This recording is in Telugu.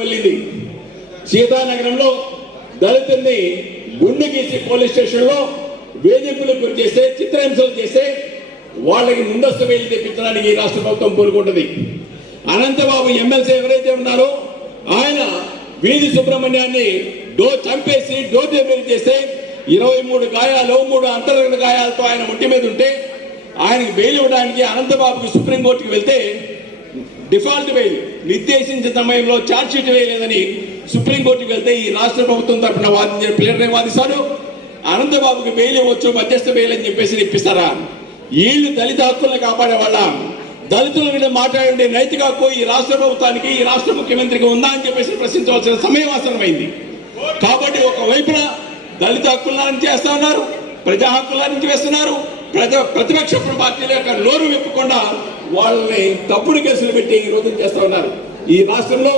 వెళ్ళింది. సీతానగరంలో దళితుల్ని గుండె గీసి పోలీస్ స్టేషన్లో వేధింపులకు గురి చేస్తే, చిత్రహింసలు చేస్తే వాళ్ళకి ముందస్తు బెయిల్ తెప్పించడానికి ఈ రాష్ట్ర ప్రభుత్వం పూనుకుంటుంది. అనంతబాబు ఎమ్మెల్సీ ఎవరైతే ఉన్నారో ఆయన వీధి సుబ్రహ్మణ్యాన్ని చంపేసి డోర్ డెలివరీ చేస్తే 23 గాయాలు, 3 అంతర్గత గాయాలతో ఆయన ఒంటి మీద ఉంటే ఆయనకి బెయిల్ ఇవ్వడానికి అనంతబాబుకి సుప్రీంకోర్టుకి వెళ్తే డిఫాల్ట్ బెయిల్ నిర్దేశించిన సమయంలో ఛార్జ్ షీట్ వేయలేదని సుప్రీంకోర్టుకి వెళ్తే ఈ రాష్ట్ర ప్రభుత్వం తరఫున వాదించిన ప్లేటర్ని వాదిస్తారు. అనంతబాబుకి బెయిల్ ఇవ్వచ్చు, మధ్యస్థ బెయిల్ అని చెప్పేసి ఇప్పిస్తారా? వీళ్ళు దళిత హక్కులను కాపాడే వాళ్ళ దళితుల మీద మాట్లాడే నైతిక హక్కు ఈ రాష్ట్ర ప్రభుత్వానికి, ఈ రాష్ట్ర ముఖ్యమంత్రికి ఉందా అని చెప్పేసి ప్రశ్నించవలసిన సమయం ఆసన్నమైంది. కాబట్టి ఒకవైపున దళిత హక్కులను చేస్తా ఉన్నారు, ప్రజా హక్కుల నుంచి వేస్తున్నారు, ప్రతిపక్ష పార్టీల యొక్క నోరు విప్పకుండా వాళ్ళని తప్పుడు కేసులు పెట్టి ఈ రోజు చేస్తా ఉన్నారు. ఈ రాష్ట్రంలో